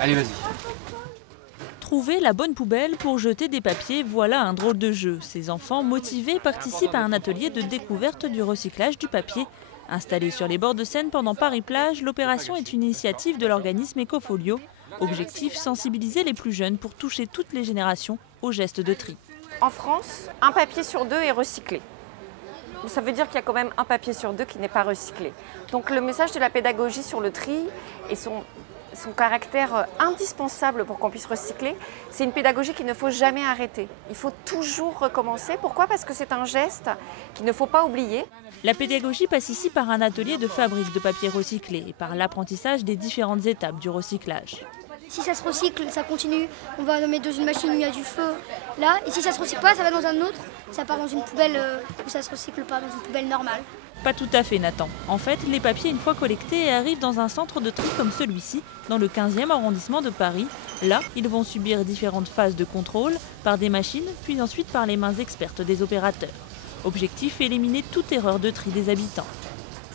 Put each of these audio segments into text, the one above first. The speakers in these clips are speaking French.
Allez, vas-y. Trouver la bonne poubelle pour jeter des papiers, voilà un drôle de jeu. Ces enfants motivés participent à un atelier de découverte du recyclage du papier. Installé sur les bords de Seine pendant Paris-Plage, l'opération est une initiative de l'organisme Ecofolio. Objectif, sensibiliser les plus jeunes pour toucher toutes les générations au geste de tri. En France, un papier sur deux est recyclé. Ça veut dire qu'il y a quand même un papier sur deux qui n'est pas recyclé. Donc le message de la pédagogie sur le tri et son caractère indispensable pour qu'on puisse recycler, c'est une pédagogie qu'il ne faut jamais arrêter. Il faut toujours recommencer. Pourquoi ? Parce que c'est un geste qu'il ne faut pas oublier. La pédagogie passe ici par un atelier de fabrique de papier recyclé et par l'apprentissage des différentes étapes du recyclage. Si ça se recycle, ça continue, on va le mettre dans une machine où il y a du feu, là. Et si ça se recycle pas, ça va dans un autre, ça part dans une poubelle où ça se recycle pas, dans une poubelle normale. Pas tout à fait, Nathan. En fait, les papiers, une fois collectés, arrivent dans un centre de tri comme celui-ci, dans le 15e arrondissement de Paris. Là, ils vont subir différentes phases de contrôle par des machines, puis ensuite par les mains expertes des opérateurs. Objectif, éliminer toute erreur de tri des habitants.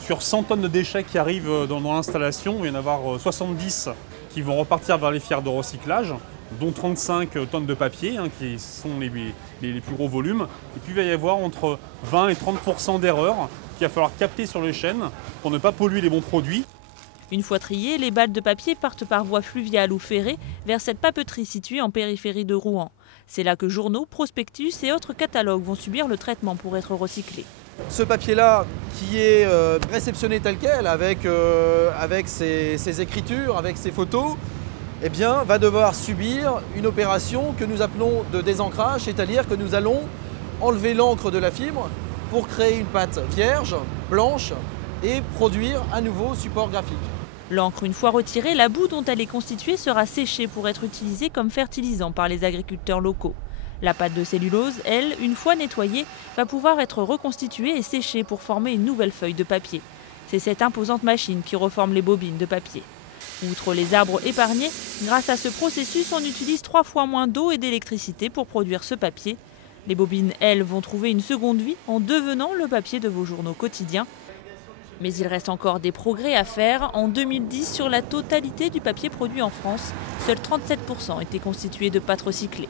Sur 100 tonnes de déchets qui arrivent dans l'installation, il va y en avoir 70 qui vont repartir vers les filières de recyclage, dont 35 tonnes de papier, qui sont les plus gros volumes. Et puis il va y avoir entre 20 et 30% d'erreurs qu'il va falloir capter sur les chaînes pour ne pas polluer les bons produits. Une fois triées, les balles de papier partent par voie fluviale ou ferrée vers cette papeterie située en périphérie de Rouen. C'est là que journaux, prospectus et autres catalogues vont subir le traitement pour être recyclés. Ce papier-là, qui est réceptionné tel quel, avec ses écritures, avec ses photos, eh bien, va devoir subir une opération que nous appelons de désancrage, c'est-à-dire que nous allons enlever l'encre de la fibre pour créer une pâte vierge, blanche, et produire un nouveau support graphique. L'encre, une fois retirée, la boue dont elle est constituée sera séchée pour être utilisée comme fertilisant par les agriculteurs locaux. La pâte de cellulose, elle, une fois nettoyée, va pouvoir être reconstituée et séchée pour former une nouvelle feuille de papier. C'est cette imposante machine qui reforme les bobines de papier. Outre les arbres épargnés, grâce à ce processus, on utilise 3 fois moins d'eau et d'électricité pour produire ce papier. Les bobines, elles, vont trouver une seconde vie en devenant le papier de vos journaux quotidiens. Mais il reste encore des progrès à faire. En 2010, sur la totalité du papier produit en France, seuls 37% étaient constitués de pâte recyclée.